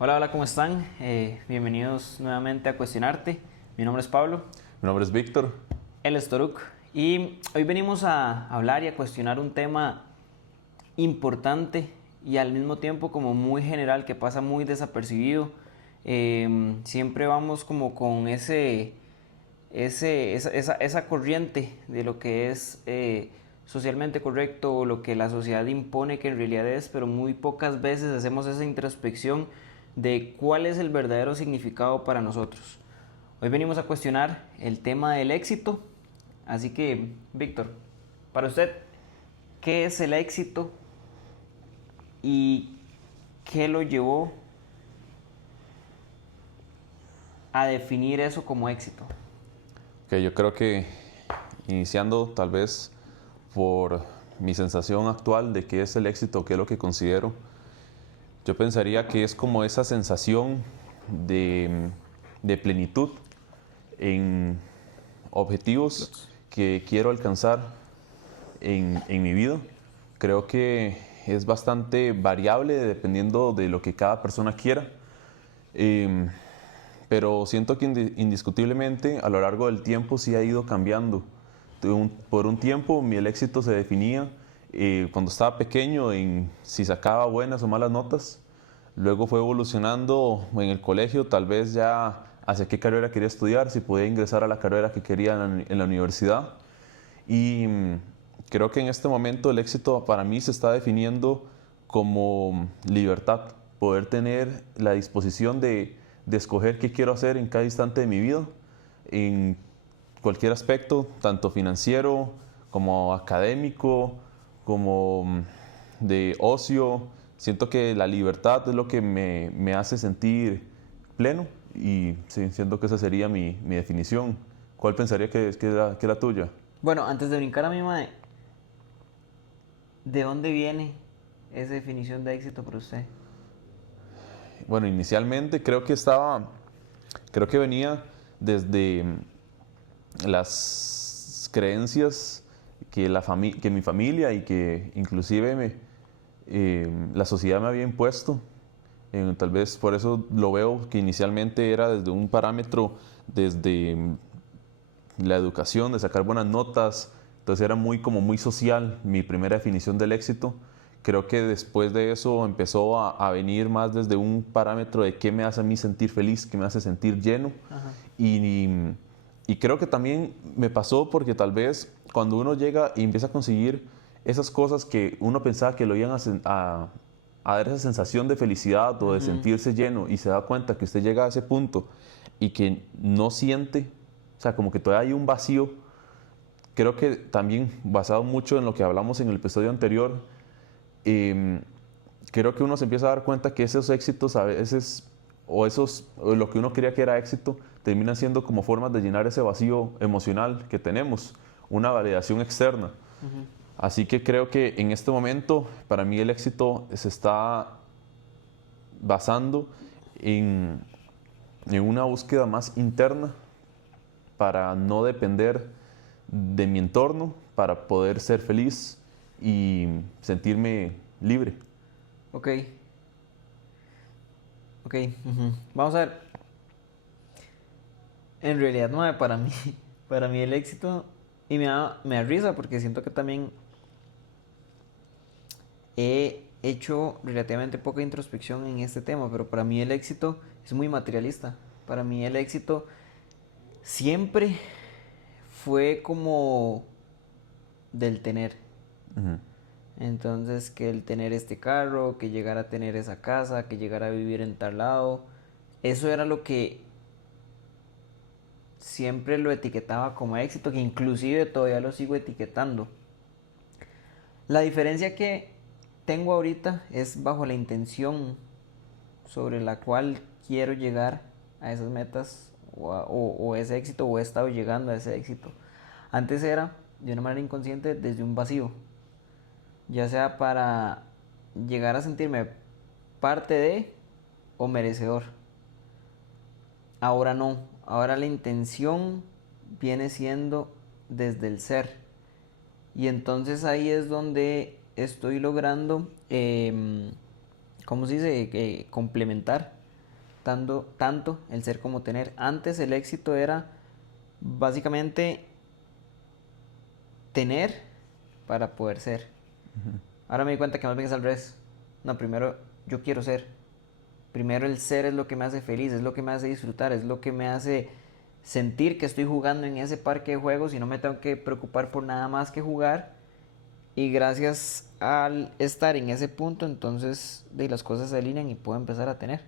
Hola, hola, ¿cómo están? Bienvenidos nuevamente a Cuestionarte. Mi nombre es Pablo, Mi nombre es Víctor. él es Toruk y hoy venimos a hablar y a cuestionar un tema importante y al mismo tiempo como muy general que pasa muy desapercibido. Siempre vamos como con esa corriente de lo que es socialmente correcto o lo que la sociedad impone que en realidad es, pero muy pocas veces hacemos esa introspección de cuál es el verdadero significado para nosotros. Hoy venimos a cuestionar el tema del éxito, así que, Víctor, para usted, ¿qué es el éxito y qué lo llevó a definir eso como éxito? Que yo creo que iniciando tal vez por mi sensación actual de qué es el éxito, qué es lo que considero, yo pensaría que es como esa sensación de, de plenitud en objetivos que quiero alcanzar en mi vida. Creo que es bastante variable dependiendo de lo que cada persona quiera. Em, pero siento que indiscutiblemente a lo largo del tiempo sí ha ido cambiando. Por un tiempo el éxito se definía cuando estaba pequeño en si sacaba buenas o malas notas. Luego fue evolucionando en el colegio, tal vez ya hacia qué carrera quería estudiar, si podía ingresar a la carrera que quería en la universidad. Y creo que en este momento el éxito para mí se está definiendo como libertad, poder tener la disposición de escoger qué quiero hacer en cada instante de mi vida, en cualquier aspecto, tanto financiero como académico, como de ocio. Siento que la libertad es lo que me hace sentir pleno y sí, siento que esa sería mi definición. ¿Cuál pensaría que era tuya? Bueno, antes de brincar a mi madre, ¿de dónde viene esa definición de éxito para usted? Bueno, inicialmente creo que venía desde las creencias que mi familia y que inclusive la sociedad me había impuesto. Tal vez por eso lo veo que inicialmente era desde un parámetro, desde la educación, de sacar buenas notas. Entonces era muy como muy social mi primera definición del éxito. Creo que después de eso empezó a venir más desde un parámetro de qué me hace a mí sentir feliz, qué me hace sentir lleno. Ajá. Y, y creo que también me pasó porque tal vez cuando uno llega y empieza a conseguir esas cosas que uno pensaba que lo iban a dar esa sensación de felicidad o de Ujú. sentirse lleno y se da cuenta que usted llega a ese punto y que no siente, o sea, como que todavía hay un vacío. Creo que también basado mucho en lo que hablamos en el episodio anterior, eh, creo que uno se empieza a dar cuenta que esos éxitos a veces, o lo que uno creía que era éxito, terminan siendo como formas de llenar ese vacío emocional que tenemos, una validación externa. Así que creo que en este momento, para mí el éxito se está basando en, en una búsqueda más interna para no depender de mi entorno, para poder ser feliz y sentirme libre. Ok, ok. Vamos a ver. En realidad no para mí, para mí el éxito, y me da risa porque siento que también he hecho relativamente poca introspección en este tema, pero para mí el éxito es muy materialista. Para mí el éxito siempre fue como del tener. Ujú. Entonces, que el tener este carro, que llegar a tener esa casa, que llegar a vivir en tal lado, eso era lo que siempre lo etiquetaba como éxito, que inclusive todavía lo sigo etiquetando. La diferencia que tengo ahorita es bajo la intención sobre la cual quiero llegar a esas metas o ese éxito o he estado llegando a ese éxito. Antes era de una manera inconsciente desde un vacío, ya sea para llegar a sentirme parte de o merecedor. Ahora no, ahora la intención viene siendo desde el ser. Y entonces ahí es donde estoy logrando, ¿cómo se dice? Complementar. tanto el ser como tener. Antes el éxito era básicamente tener para poder ser. Ahora me di cuenta que más bien es al revés. No, primero yo quiero ser. Primero el ser es lo que me hace feliz, es lo que me hace disfrutar, es lo que me hace sentir que estoy jugando en ese parque de juegos y no me tengo que preocupar por nada más que jugar. Y gracias al estar en ese punto, entonces las cosas se alinean y puedo empezar a tener.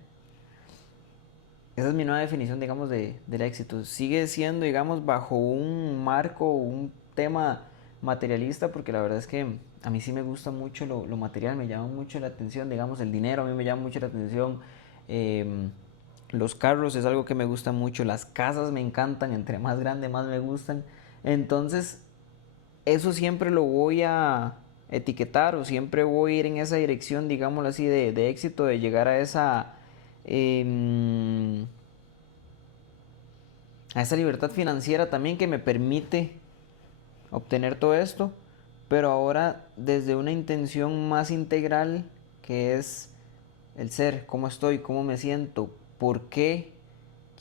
Esa es mi nueva definición, digamos, del éxito. Sigue siendo, digamos, bajo un marco, un tema materialista, porque la verdad es que a mí sí me gusta mucho lo material, me llama mucho la atención, digamos, el dinero a mí me llama mucho la atención. Los carros es algo que me gusta mucho, las casas me encantan, entre más grande más me gustan. Entonces, eso siempre lo voy a etiquetar o siempre voy a ir en esa dirección, digámoslo así, de éxito, de llegar a eh, a esa libertad financiera también que me permite obtener todo esto, pero ahora desde una intención más integral que es el ser, cómo estoy, cómo me siento, por qué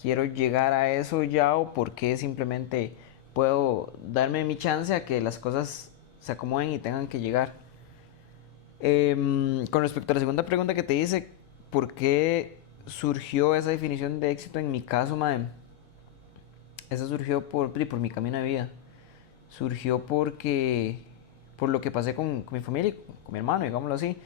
quiero llegar a eso ya o por qué simplemente puedo darme mi chance a que las cosas se acomoden y tengan que llegar. Con respecto a la segunda pregunta que te hice, ¿por qué surgió esa definición de éxito en mi caso, mae? Esa surgió por mi camino de vida. Surgió por lo que pasé con mi familia, con mi hermano, digámoslo así.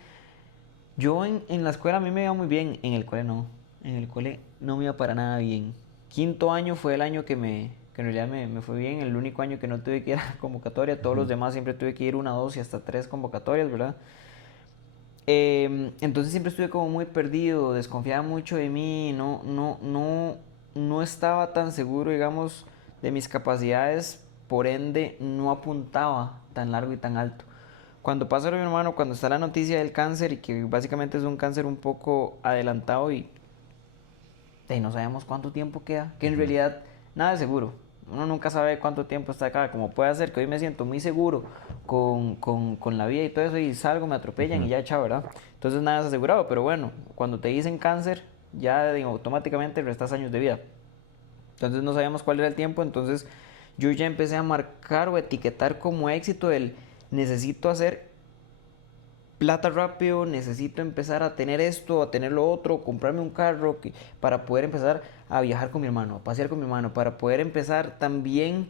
Yo en la escuela a mí me iba muy bien, en el cole no. En el cole no me iba para nada bien. Quinto año fue el año que en realidad me fue bien, el único año que no tuve que ir a convocatoria. Todos los demás siempre tuve que ir una, dos y hasta tres convocatorias, ¿verdad? Entonces siempre estuve como muy perdido, desconfiaba mucho de mí, no estaba tan seguro, digamos, de mis capacidades, por ende no apuntaba tan largo y tan alto. Cuando pasa lo de mi hermano, cuando está la noticia del cáncer y que básicamente es un cáncer un poco adelantado y no sabemos cuánto tiempo queda, que en realidad nada es seguro. Uno nunca sabe cuánto tiempo está acá, como puede ser que hoy me siento muy seguro con la vida y todo eso y salgo, me atropellan y ya chao, ¿verdad? Entonces nada es asegurado, pero bueno, cuando te dicen cáncer, ya digo, automáticamente restas años de vida. Entonces no sabíamos cuál era el tiempo, entonces yo ya empecé a marcar o etiquetar como éxito el necesito hacer plata rápido, necesito empezar a tener esto, a tener lo otro, comprarme un carro para poder empezar a viajar con mi hermano, a pasear con mi hermano, para poder empezar también,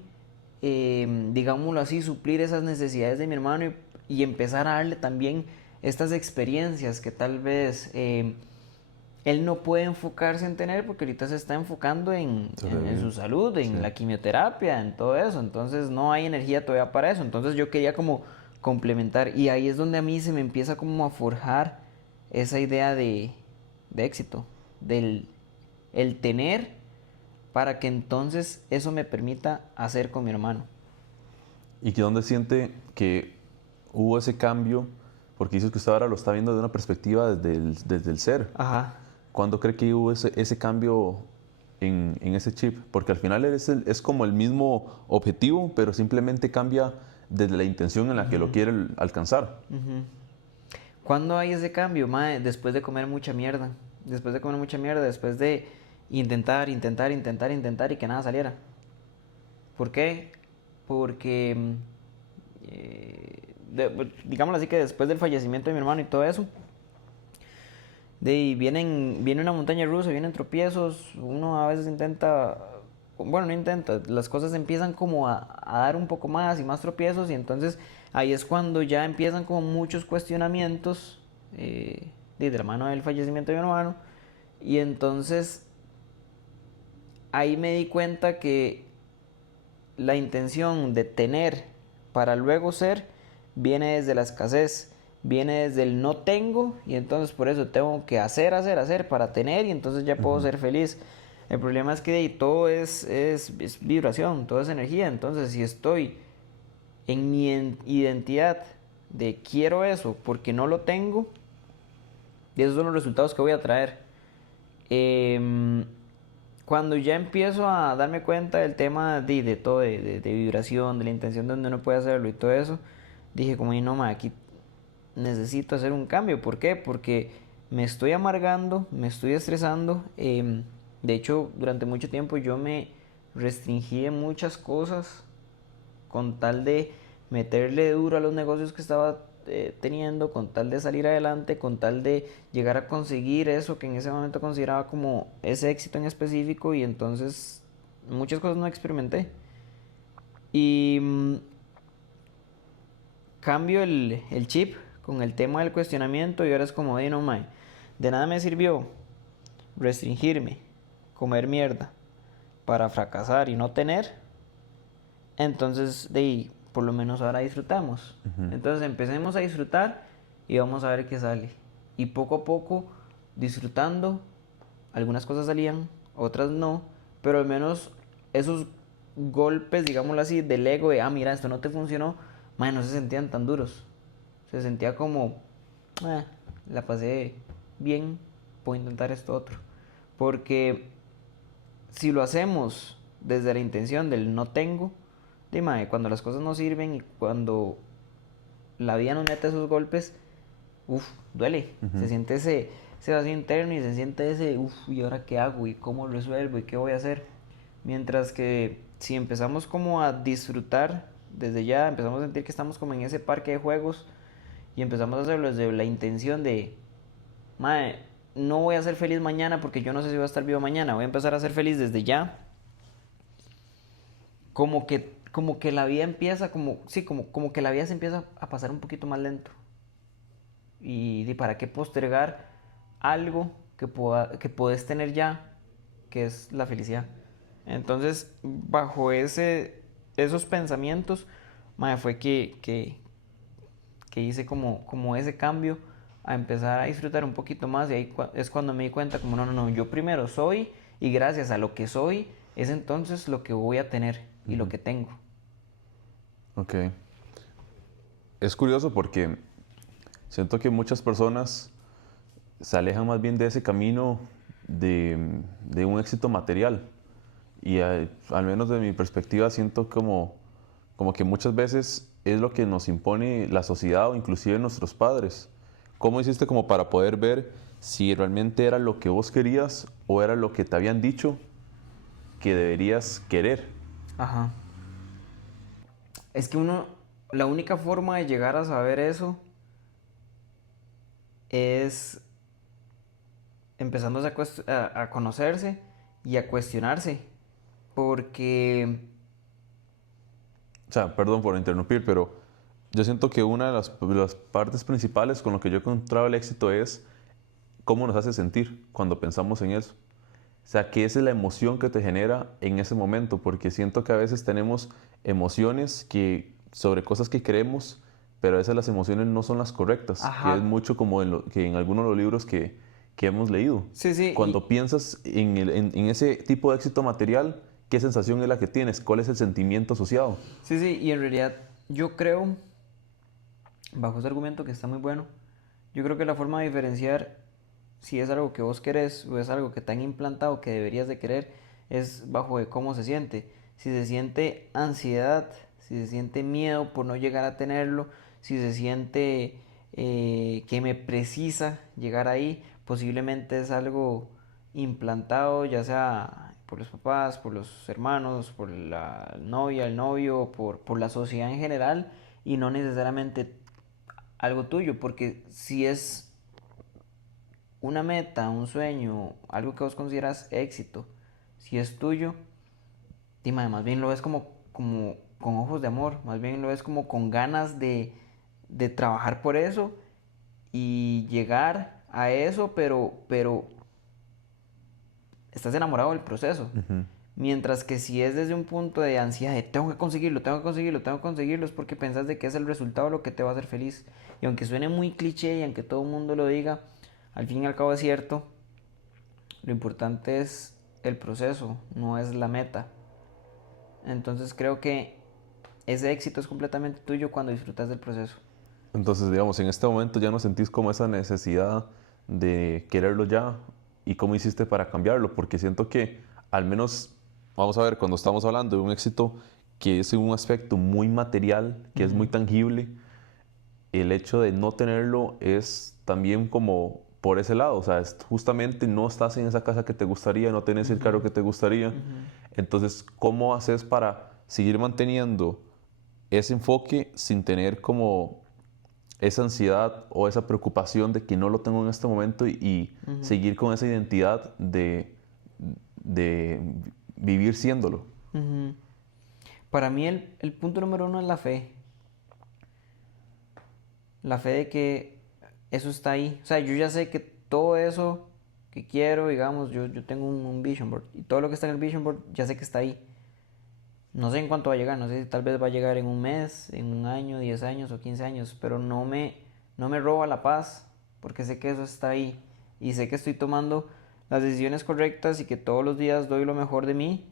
digámoslo así, suplir esas necesidades de mi hermano y empezar a darle también estas experiencias que tal vez él no puede enfocarse en tener porque ahorita se está enfocando en su salud, en la quimioterapia, en todo eso. Entonces no hay energía todavía para eso. Entonces yo quería como complementar y ahí es donde a mí se me empieza como a forjar esa idea de éxito, del el tener para que entonces eso me permita hacer con mi hermano. ¿Y que dónde siente que hubo ese cambio? Porque dices que usted ahora lo está viendo de una perspectiva desde el ser. Ajá. ¿Cuándo cree que hubo ese cambio en ese chip? Porque al final es como el mismo objetivo, pero simplemente cambia desde la intención en la que lo quiere alcanzar. ¿Cuándo hay ese cambio, mae? Después de comer mucha mierda. Después de comer mucha mierda, después de intentar y que nada saliera. ¿Por qué? Porque, digámoslo así, que después del fallecimiento de mi hermano y todo eso, viene una montaña rusa, vienen tropiezos, uno a veces intenta, bueno, no intenta, las cosas empiezan como a dar un poco más y más tropiezos y entonces ahí es cuando ya empiezan como muchos cuestionamientos de la mano del fallecimiento de mi hermano y entonces ahí me di cuenta que la intención de tener para luego ser viene desde la escasez, viene desde el no tengo y entonces por eso tengo que hacer para tener y entonces ya puedo ser feliz. El problema es que todo es vibración, todo es energía, entonces si estoy en mi identidad de quiero eso porque no lo tengo, y esos son los resultados que voy a traer. Cuando ya empiezo a darme cuenta del tema de todo, de vibración, de la intención de donde uno puede hacerlo y todo eso, dije como, no, aquí necesito hacer un cambio. ¿Por qué? Porque me estoy amargando, me estoy estresando. De hecho, durante mucho tiempo yo me restringí de muchas cosas con tal de meterle duro a los negocios que estaba teniendo, con tal de salir adelante, con tal de llegar a conseguir eso que en ese momento consideraba como ese éxito en específico, y entonces muchas cosas no experimenté. Y cambio el chip con el tema del cuestionamiento y ahora es como, no, mae, de nada me sirvió restringirme, comer mierda para fracasar y no tener. Entonces, por lo menos ahora disfrutamos. Entonces empecemos a disfrutar y vamos a ver qué sale. Y poco a poco, disfrutando, algunas cosas salían, otras no, pero al menos esos golpes, digámoslo así, del ego de, mira, esto no te funcionó, no se sentían tan duros. Se sentía como, la pasé bien, puedo intentar esto otro. Porque si lo hacemos desde la intención del no tengo, cuando las cosas no sirven y cuando la vida nos mete esos golpes, duele. Se siente ese vacío interno y se siente ese, ¿y ahora qué hago? ¿Y cómo resuelvo? ¿Y qué voy a hacer? Mientras que si empezamos como a disfrutar desde ya, empezamos a sentir que estamos como en ese parque de juegos y empezamos a hacerlo desde la intención de, no voy a ser feliz mañana porque yo no sé si voy a estar vivo mañana, voy a empezar a ser feliz desde ya. Como que la vida empieza, como que la vida se empieza a pasar un poquito más lento. Y para qué postergar algo que puedes tener ya, que es la felicidad. Entonces, bajo esos pensamientos, fue que hice como ese cambio a empezar a disfrutar un poquito más, y ahí es cuando me di cuenta como no, yo primero soy, y gracias a lo que soy es entonces lo que voy a tener y lo que tengo. Ok. Es curioso porque siento que muchas personas se alejan más bien de ese camino de un éxito material. Y al menos de mi perspectiva siento como que muchas veces es lo que nos impone la sociedad o inclusive nuestros padres. ¿Cómo hiciste como para poder ver si realmente era lo que vos querías o era lo que te habían dicho que deberías querer? Ajá. Es que la única forma de llegar a saber eso es empezando a conocerse y a cuestionarse. Porque... O sea, perdón por interrumpir, pero yo siento que una de las partes principales con lo que yo he encontrado el éxito es cómo nos hace sentir cuando pensamos en eso. O sea, que esa es la emoción que te genera en ese momento, porque siento que a veces tenemos emociones sobre cosas que queremos, pero a veces las emociones no son las correctas. Ajá. Que es mucho como que en algunos de los libros que hemos leído. Sí. Cuando piensas en ese tipo de éxito material, ¿qué sensación es la que tienes? ¿Cuál es el sentimiento asociado? Sí, y en realidad yo creo, bajo ese argumento que está muy bueno, yo creo que la forma de diferenciar si es algo que vos querés o es algo que te han implantado que deberías de querer es bajo de cómo se siente. Si se siente ansiedad, si se siente miedo por no llegar a tenerlo, si se siente que me precisa llegar ahí, posiblemente es algo implantado, ya sea por los papás, por los hermanos, por la novia, el novio, por la sociedad en general, y no necesariamente algo tuyo, porque si es una meta, un sueño, algo que vos consideras éxito, si es tuyo, más bien lo ves como con ojos de amor, más bien lo ves como con ganas de trabajar por eso y llegar a eso, pero estás enamorado del proceso. Mientras que si es desde un punto de ansiedad de tengo que conseguirlo, es porque pensás de que es el resultado lo que te va a hacer feliz. Y aunque suene muy cliché y aunque todo el mundo lo diga, al fin y al cabo es cierto. Lo importante es el proceso, no es la meta. Entonces creo que ese éxito es completamente tuyo cuando disfrutas del proceso. Entonces, digamos, en este momento ya no sentís como esa necesidad de quererlo ya, y cómo hiciste para cambiarlo, porque siento que al menos, vamos a ver, cuando estamos hablando de un éxito que es en un aspecto muy material, que es muy tangible, el hecho de no tenerlo es también como por ese lado. O sea, justamente no estás en esa casa que te gustaría, no tenés el carro que te gustaría. Entonces, ¿cómo haces para seguir manteniendo ese enfoque sin tener como esa ansiedad o esa preocupación de que no lo tengo en este momento y seguir con esa identidad de vivir siéndolo? Ujú. Para mí el punto número uno es la fe. La fe de que eso está ahí. O sea, yo ya sé que todo eso que quiero, digamos, yo tengo un vision board. Y todo lo que está en el vision board ya sé que está ahí. No sé en cuánto va a llegar. No sé si tal vez va a llegar en un mes, en un año, 10 años o 15 años. Pero no me roba la paz. Porque sé que eso está ahí. Y sé que estoy tomando las decisiones correctas y que todos los días doy lo mejor de mí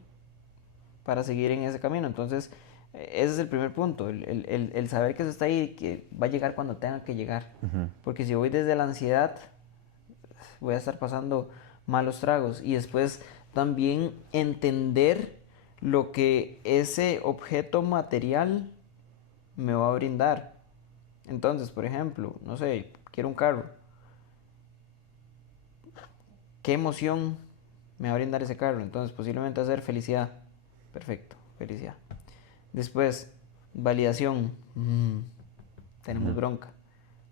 para seguir en ese camino. Entonces, ese es el primer punto, el saber que eso está ahí y que va a llegar cuando tenga que llegar. Porque si voy desde la ansiedad, voy a estar pasando malos tragos. Y después también entender lo que ese objeto material me va a brindar. Entonces, por ejemplo, no sé, quiero un carro. ¿Qué emoción me va a brindar ese carro? Entonces, posiblemente va a ser felicidad. Perfecto, felicidad. Después, validación. Tenemos bronca.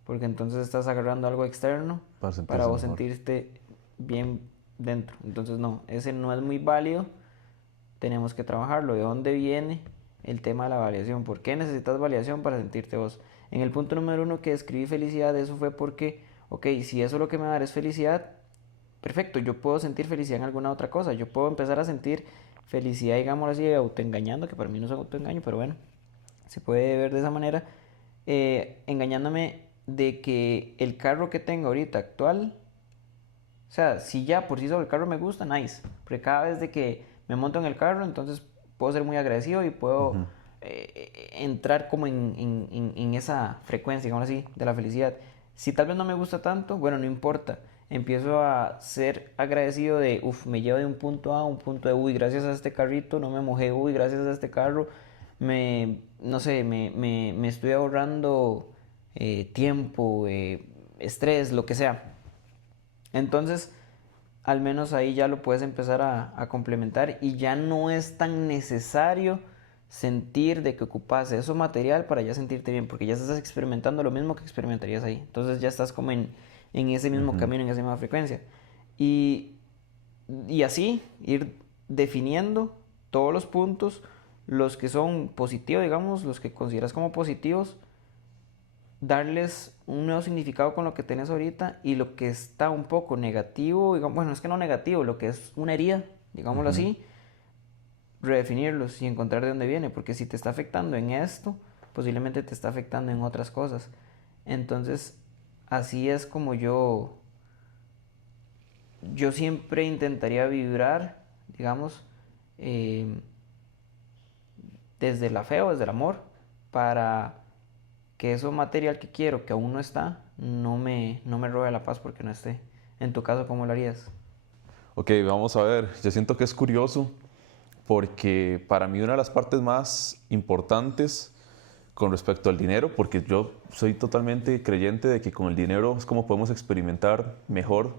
Porque entonces estás agarrando algo externo Para para sentirse vos mejor. sentirte bien dentro. Entonces no, ese no es muy válido. Tenemos que trabajarlo. ¿De dónde viene el tema de la validación? ¿Por qué necesitas validación para sentirte vos? En el punto número uno que escribí felicidad, eso fue porque, ok, si eso lo que me va a dar es felicidad, perfecto, yo puedo sentir felicidad en alguna otra cosa. Yo puedo empezar a sentir felicidad, digamos así, autoengañando, que para mí no es autoengaño, pero bueno, se puede ver de esa manera, engañándome de que el carro que tengo ahorita actual, o sea, si ya por sí solo el carro me gusta, nice, porque cada vez de que me monto en el carro, entonces puedo ser muy agradecido y puedo entrar como en esa frecuencia, digamos así, de la felicidad. Si tal vez no me gusta tanto, bueno, no importa. Empiezo a ser agradecido de, uff, me llevo de un punto A a un punto de, uy, gracias a este carrito no me mojé, uy, gracias a este carro no sé, me estoy ahorrando tiempo, estrés, lo que sea. Entonces, al menos ahí ya lo puedes empezar a complementar y ya no es tan necesario sentir de que ocupas eso material para ya sentirte bien, porque ya estás experimentando lo mismo que experimentarías ahí. Entonces ya estás como en ese mismo camino, en esa misma frecuencia. Y, y así ir definiendo todos los puntos, los que son positivos, digamos, los que consideras como positivos, darles un nuevo significado con lo que tenés ahorita y lo que está un poco negativo, digamos, bueno, es que no negativo, lo que es una herida, digámoslo así, redefinirlos y encontrar de dónde viene, porque si te está afectando en esto, posiblemente te está afectando en otras cosas. Entonces, así es como yo siempre intentaría vibrar, digamos, eh, desde la fe o desde el amor, para que eso material que quiero, que aún no está, no me robe la paz porque no esté. En tu caso, ¿cómo lo harías? Ok, vamos a ver. Yo siento que es curioso porque para mí una de las partes más importantes con respecto al dinero, porque yo soy totalmente creyente de que con el dinero es como podemos experimentar mejor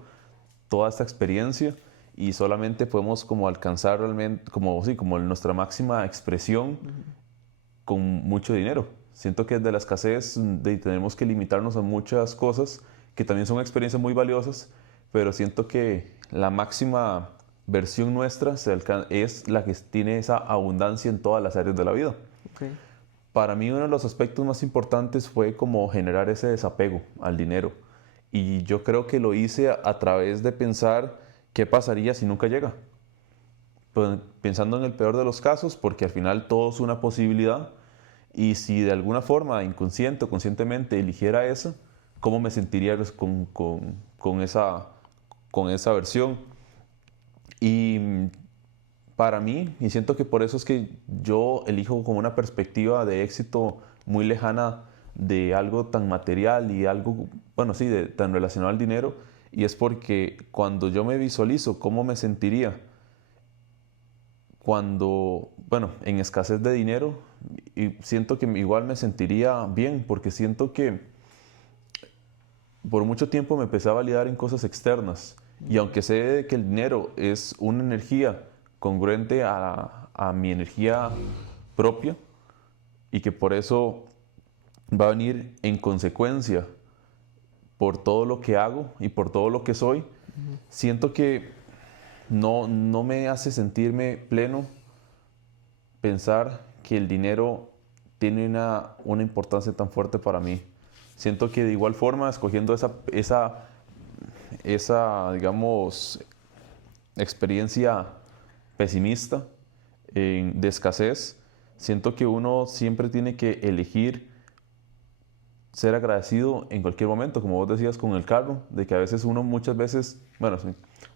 toda esta experiencia y solamente podemos como alcanzar realmente, como, sí, como nuestra máxima expresión con mucho dinero. Siento que desde la escasez tenemos que limitarnos a muchas cosas que también son experiencias muy valiosas, pero siento que la máxima versión nuestra es la que tiene esa abundancia en todas las áreas de la vida. Ok. Para mí uno de los aspectos más importantes fue como generar ese desapego al dinero. Y yo creo que lo hice a través de pensar qué pasaría si nunca llega. Pues, pensando en el peor de los casos, porque al final todo es una posibilidad. Y si de alguna forma, inconsciente o conscientemente, eligiera esa, ¿cómo me sentiría con esa versión? Y para mí, y siento que por eso es que yo elijo como una perspectiva de éxito muy lejana de algo tan material y algo, bueno, sí, tan relacionado al dinero, y es porque cuando yo me visualizo cómo me sentiría cuando, bueno, en escasez de dinero, y siento que igual me sentiría bien, porque siento que por mucho tiempo me empecé a validar en cosas externas. Y aunque sé que el dinero es una energía congruente a mi energía propia y que por eso va a venir en consecuencia por todo lo que hago y por todo lo que soy, siento que no me hace sentirme pleno pensar que el dinero tiene una importancia tan fuerte para mí. Siento que de igual forma, escogiendo esa digamos, experiencia pesimista, de escasez, siento que uno siempre tiene que elegir ser agradecido en cualquier momento, como vos decías con el carro, de que a veces uno muchas veces, bueno, sí,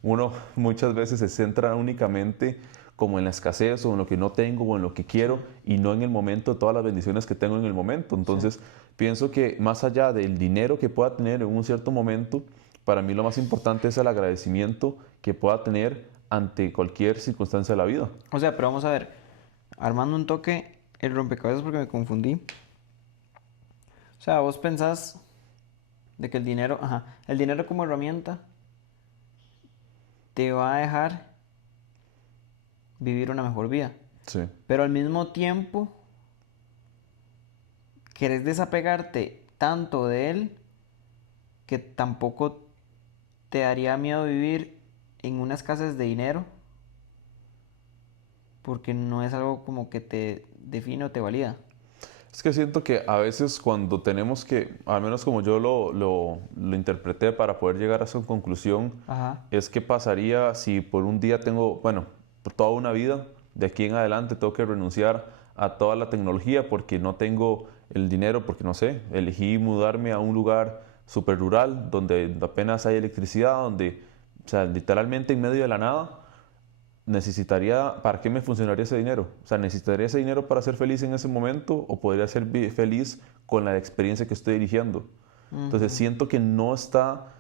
uno muchas veces se centra únicamente como en la escasez o en lo que no tengo o en lo que quiero y no en el momento de todas las bendiciones que tengo en el momento. Sí. Entonces, pienso que más allá del dinero que pueda tener en un cierto momento, para mí lo más importante es el agradecimiento que pueda tener ante cualquier circunstancia de la vida. O sea, pero vamos a ver, armando un toque, el rompecabezas porque me confundí. O sea, vos pensás de que el dinero, ajá, el dinero como herramienta te va a dejar vivir una mejor vida. Sí. Pero al mismo tiempo, querés desapegarte tanto de él que tampoco te daría miedo vivir en una escasez de dinero porque no es algo como que te define o te valida. Es que siento que a veces cuando tenemos que, al menos como yo lo interpreté para poder llegar a esa conclusión, Ajá. es que pasaría si por un día tengo, bueno, por toda una vida, de aquí en adelante tengo que renunciar a toda la tecnología porque no tengo el dinero, porque no sé, elegí mudarme a un lugar súper rural donde apenas hay electricidad, donde, o sea, literalmente en medio de la nada necesitaría, ¿para qué me funcionaría ese dinero? O sea, ¿necesitaría ese dinero para ser feliz en ese momento o podría ser feliz con la experiencia que estoy dirigiendo? Entonces siento que no está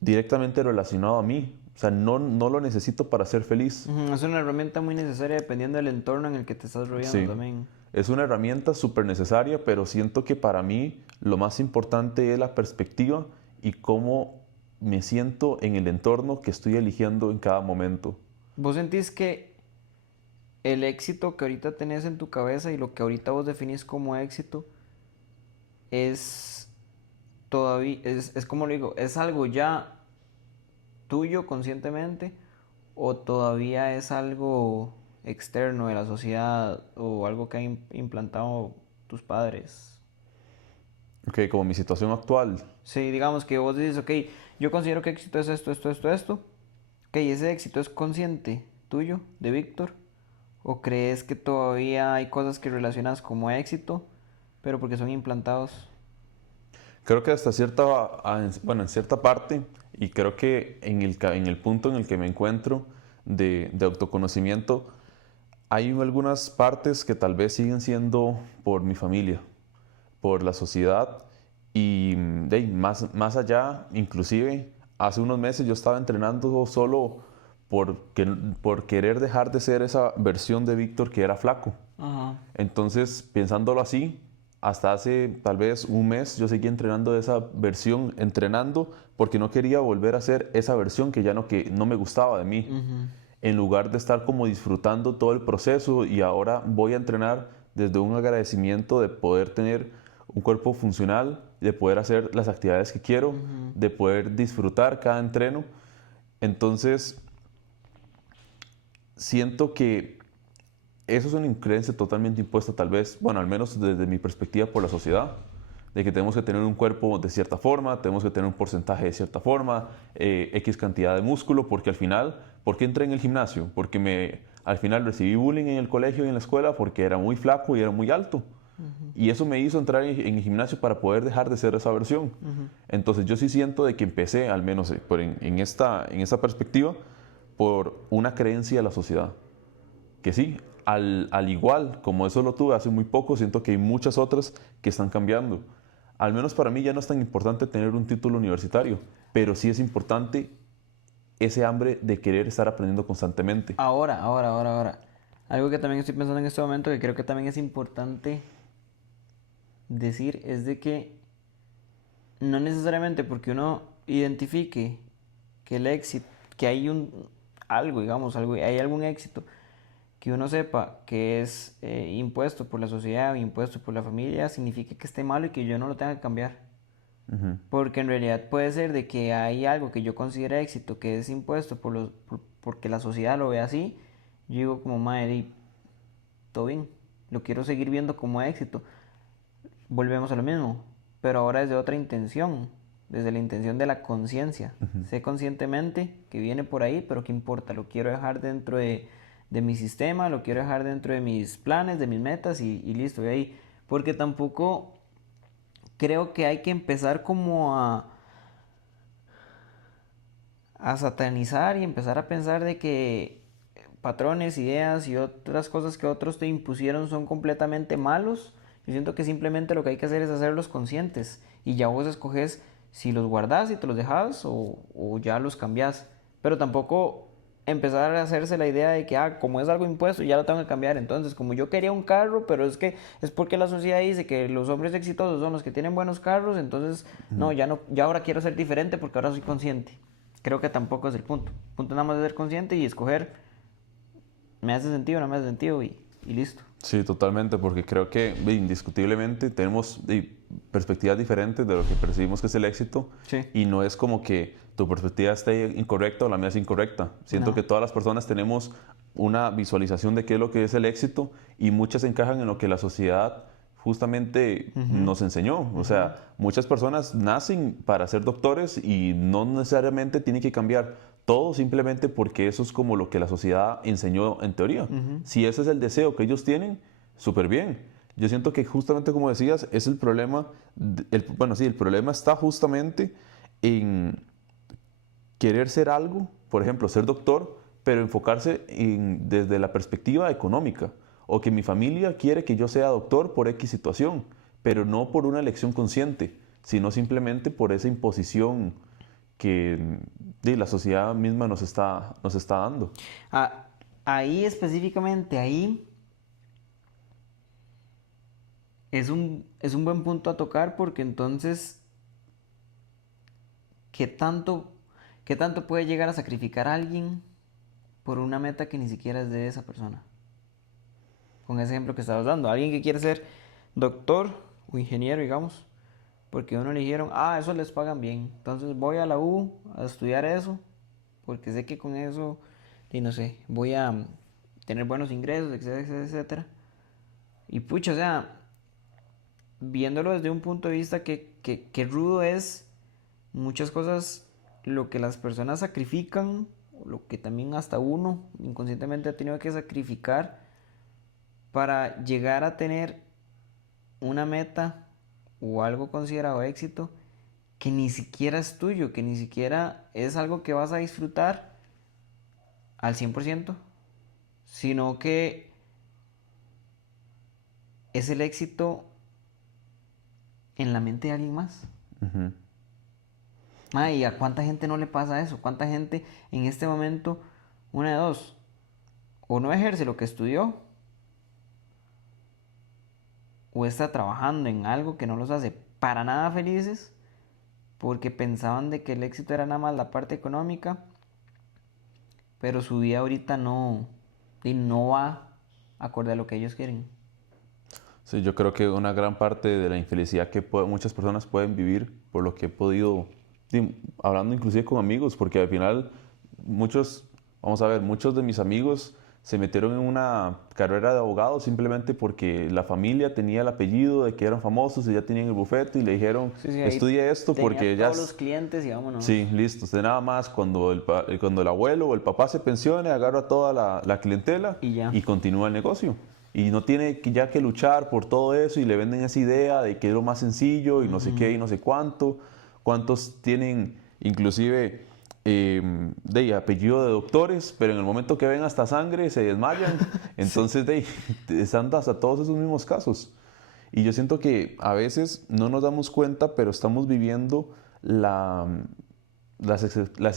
directamente relacionado a mí. O sea, no lo necesito para ser feliz. Ujú, es una herramienta muy necesaria dependiendo del entorno en el que te estás rodeando Sí, también. es una herramienta súper necesaria, pero siento que para mí lo más importante es la perspectiva y cómo me siento en el entorno que estoy eligiendo en cada momento. ¿Vos sentís que el éxito que ahorita tenés en tu cabeza y lo que ahorita vos definís como éxito es todavía, es como lo digo, es algo ya tuyo conscientemente o todavía es algo externo de la sociedad o algo que han implantado tus padres? Ok, como mi situación actual. Sí, digamos que vos dices, ok, yo considero que éxito es esto, esto, esto, esto. Ok, ¿ese éxito es consciente tuyo, de Víctor? ¿O crees que todavía hay cosas que relacionas como éxito, pero porque son implantados? Creo que hasta cierta, bueno, en cierta parte, y creo que en el punto en el que me encuentro de autoconocimiento, hay algunas partes que tal vez siguen siendo por mi familia, por la sociedad, y más allá, inclusive, hace unos meses yo estaba entrenando solo por querer dejar de ser esa versión de Víctor que era flaco. Ajá. Entonces, pensándolo así, hasta hace tal vez un mes yo seguía entrenando de esa versión, entrenando porque no quería volver a ser esa versión que no me gustaba de mí. En lugar de estar como disfrutando todo el proceso y ahora voy a entrenar desde un agradecimiento de poder tener un cuerpo funcional, de poder hacer las actividades que quiero, de poder disfrutar cada entreno. Entonces, siento que eso es una creencia totalmente impuesta tal vez, bueno, al menos desde mi perspectiva por la sociedad, de que tenemos que tener un cuerpo de cierta forma, tenemos que tener un porcentaje de cierta forma, X cantidad de músculo, porque al final, ¿por qué entré en el gimnasio? Porque al final recibí bullying en el colegio y en la escuela porque era muy flaco y era muy alto. Y eso me hizo entrar en el gimnasio para poder dejar de ser esa versión. Entonces yo sí siento de que empecé, al menos en esta perspectiva, por una creencia de la sociedad que sí, al igual como eso lo tuve hace muy poco, siento que hay muchas otras que están cambiando. Al menos para mí ya no es tan importante tener un título universitario, pero sí es importante ese hambre de querer estar aprendiendo constantemente. Ahora. Algo que también estoy pensando en este momento que creo que también es importante decir es de que no necesariamente porque uno identifique que el éxito, que hay algo, digamos, hay algún éxito que uno sepa que es impuesto por la sociedad o impuesto por la familia, significa que esté malo y que yo no lo tenga que cambiar. Ujú. Porque en realidad puede ser de que hay algo que yo considere éxito que es impuesto porque la sociedad lo ve así. Yo digo como madre, todo bien, lo quiero seguir viendo como éxito. Volvemos a lo mismo, pero ahora desde otra intención, desde la intención de la conciencia. Sé conscientemente que viene por ahí, pero ¿qué importa? Lo quiero dejar dentro de mi sistema, lo quiero dejar dentro de mis planes, de mis metas y listo, de ahí. Porque tampoco creo que hay que empezar como a satanizar y empezar a pensar de que patrones, ideas y otras cosas que otros te impusieron son completamente malos. Yo siento que simplemente lo que hay que hacer es hacerlos conscientes y ya vos escoges si los guardás y te los dejas o ya los cambias. Pero tampoco empezar a hacerse la idea de que, como es algo impuesto, ya lo tengo que cambiar. Entonces, como yo quería un carro, pero es que es porque la sociedad dice que los hombres exitosos son los que tienen buenos carros, entonces, no, ya ahora quiero ser diferente porque ahora soy consciente. Creo que tampoco es el punto. El punto nada más es ser consciente y escoger, me hace sentido, no me hace sentido y listo. Sí, totalmente, porque creo que indiscutiblemente tenemos perspectivas diferentes de lo que percibimos que es el éxito Sí. y no es como que tu perspectiva esté incorrecta o la mía es incorrecta. Siento No. que todas las personas tenemos una visualización de qué es lo que es el éxito y muchas encajan en lo que la sociedad justamente nos enseñó. O sea, muchas personas nacen para ser doctores y no necesariamente tienen que cambiar todo simplemente porque eso es como lo que la sociedad enseñó en teoría. Si ese es el deseo que ellos tienen, súper bien. Yo siento que justamente como decías, es el problema, bueno, sí, el problema está justamente en querer ser algo, por ejemplo, ser doctor, pero enfocarse desde la perspectiva económica, o que mi familia quiere que yo sea doctor por X situación, pero no por una elección consciente, sino simplemente por esa imposición que la sociedad misma nos está dando. Ah, ahí específicamente, ahí es un buen punto a tocar porque entonces, ¿qué tanto, qué tanto puede llegar a sacrificar a alguien por una meta que ni siquiera es de esa persona? Con ese ejemplo que estabas dando, alguien que quiere ser doctor o ingeniero, digamos, porque uno le dijeron, eso les pagan bien, entonces voy a la U a estudiar eso, porque sé que con eso, y no sé, voy a tener buenos ingresos, etcétera, etcétera. Y pucha, o sea, viéndolo desde un punto de vista que rudo es muchas cosas lo que las personas sacrifican, o lo que también hasta uno inconscientemente ha tenido que sacrificar para llegar a tener una meta o algo considerado éxito que ni siquiera es tuyo, que ni siquiera es algo que vas a disfrutar al 100%, sino que es el éxito en la mente de alguien más. Ujú. ¿Y a cuánta gente no le pasa eso? ¿Cuánta gente en este momento, una de dos, o no ejerce lo que estudió, o está trabajando en algo que no los hace para nada felices, porque pensaban de que el éxito era nada más la parte económica, pero su vida ahorita no va acorde a lo que ellos quieren? Sí, yo creo que una gran parte de la infelicidad que muchas personas pueden vivir, por lo que he podido, hablando inclusive con amigos, porque al final vamos a ver, muchos de mis amigos se metieron en una carrera de abogado simplemente porque la familia tenía el apellido de que eran famosos y ya tenían el bufete y le dijeron, Sí, sí, ahí estudie esto tenía porque ya... todos los clientes y vámonos. Sí, listo. Usted nada más cuando cuando el abuelo o el papá se pensione, agarra toda la clientela Y ya. continúa el negocio. Y no tiene ya que luchar por todo eso y le venden esa idea de que es lo más sencillo y no sé qué y no sé cuánto. ¿Cuántos tienen inclusive de apellido de doctores, pero en el momento que ven hasta sangre se desmayan? Entonces están hasta todos esos mismos casos. Y yo siento que a veces no nos damos cuenta, pero estamos viviendo las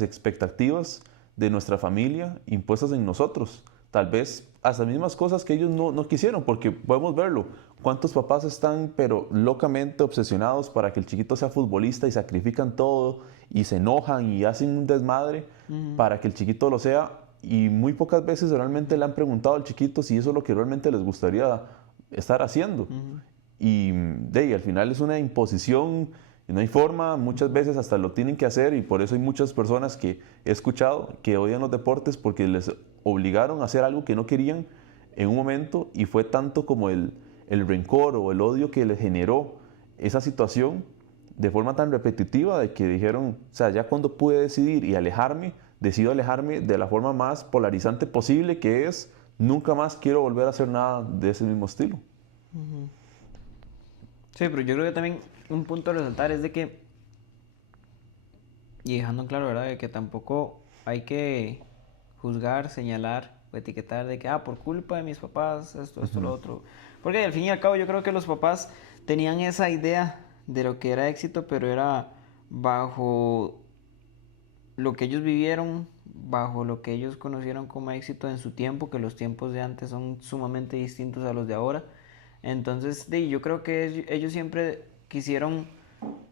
expectativas de nuestra familia impuestas en nosotros. tal vez hasta mismas cosas que ellos no quisieron, porque podemos verlo. ¿Cuántos papás están pero locamente obsesionados para que el chiquito sea futbolista y sacrifican todo y se enojan y hacen un desmadre para que el chiquito lo sea? Y muy pocas veces realmente le han preguntado al chiquito si eso es lo que realmente les gustaría estar haciendo. Y al final es una imposición, y no hay forma, muchas veces hasta lo tienen que hacer, y por eso hay muchas personas que he escuchado que odian los deportes porque les obligaron a hacer algo que no querían en un momento, y fue tanto como el rencor o el odio que les generó esa situación de forma tan repetitiva de que dijeron, o sea, ya cuando pude decidir y alejarme, decido alejarme de la forma más polarizante posible, que es nunca más quiero volver a hacer nada de ese mismo estilo. Sí, pero yo creo que también un punto a resaltar es de que, y dejando en claro, ¿verdad? De que tampoco hay que juzgar, señalar o etiquetar de que, por culpa de mis papás, esto, lo otro. Porque al fin y al cabo yo creo que los papás tenían esa idea de lo que era éxito, pero era bajo lo que ellos vivieron, bajo lo que ellos conocieron como éxito en su tiempo, que los tiempos de antes son sumamente distintos a los de ahora. Entonces, yo creo que ellos siempre quisieron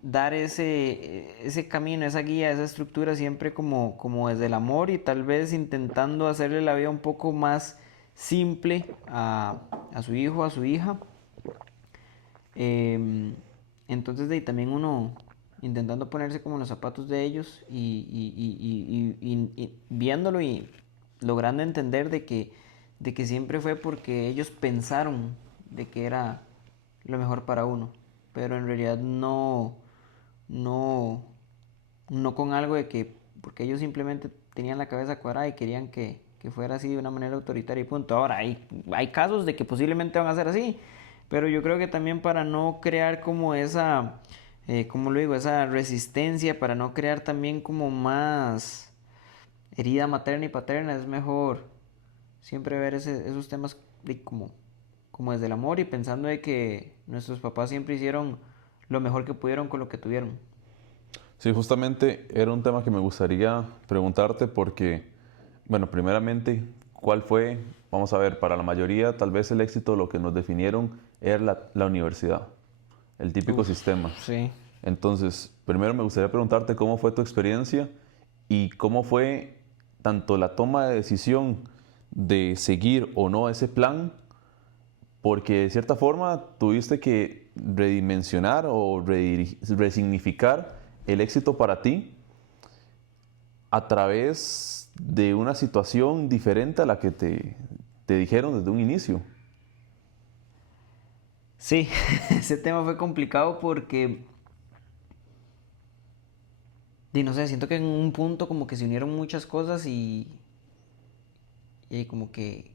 dar ese camino, esa guía, esa estructura siempre como desde el amor, y tal vez intentando hacerle la vida un poco más simple a su hijo, a su hija. Entonces, también uno intentando ponerse como en los zapatos de ellos y viéndolo y logrando entender de que siempre fue porque ellos pensaron de que era lo mejor para uno, pero en realidad no, no con algo de que, porque ellos simplemente tenían la cabeza cuadrada y querían que fuera así de una manera autoritaria y punto. Ahora, hay casos de que posiblemente van a ser así, pero yo creo que también para no crear como esa, ¿cómo lo digo? Esa resistencia, para no crear también como más herida materna y paterna, es mejor siempre ver esos temas como desde el amor y pensando de que nuestros papás siempre hicieron lo mejor que pudieron con lo que tuvieron. Sí, justamente era un tema que me gustaría preguntarte porque, bueno, primeramente, ¿cuál fue? Vamos a ver, para la mayoría tal vez el éxito, lo que nos definieron era la universidad, el típico sistema. Sí. Entonces, primero me gustaría preguntarte cómo fue tu experiencia y cómo fue tanto la toma de decisión de seguir o no ese plan, porque de cierta forma tuviste que redimensionar o resignificar el éxito para ti a través de una situación diferente a la que te dijeron desde un inicio. Sí, ese tema fue complicado porque, no sé, siento que en un punto como que se unieron muchas cosas y como que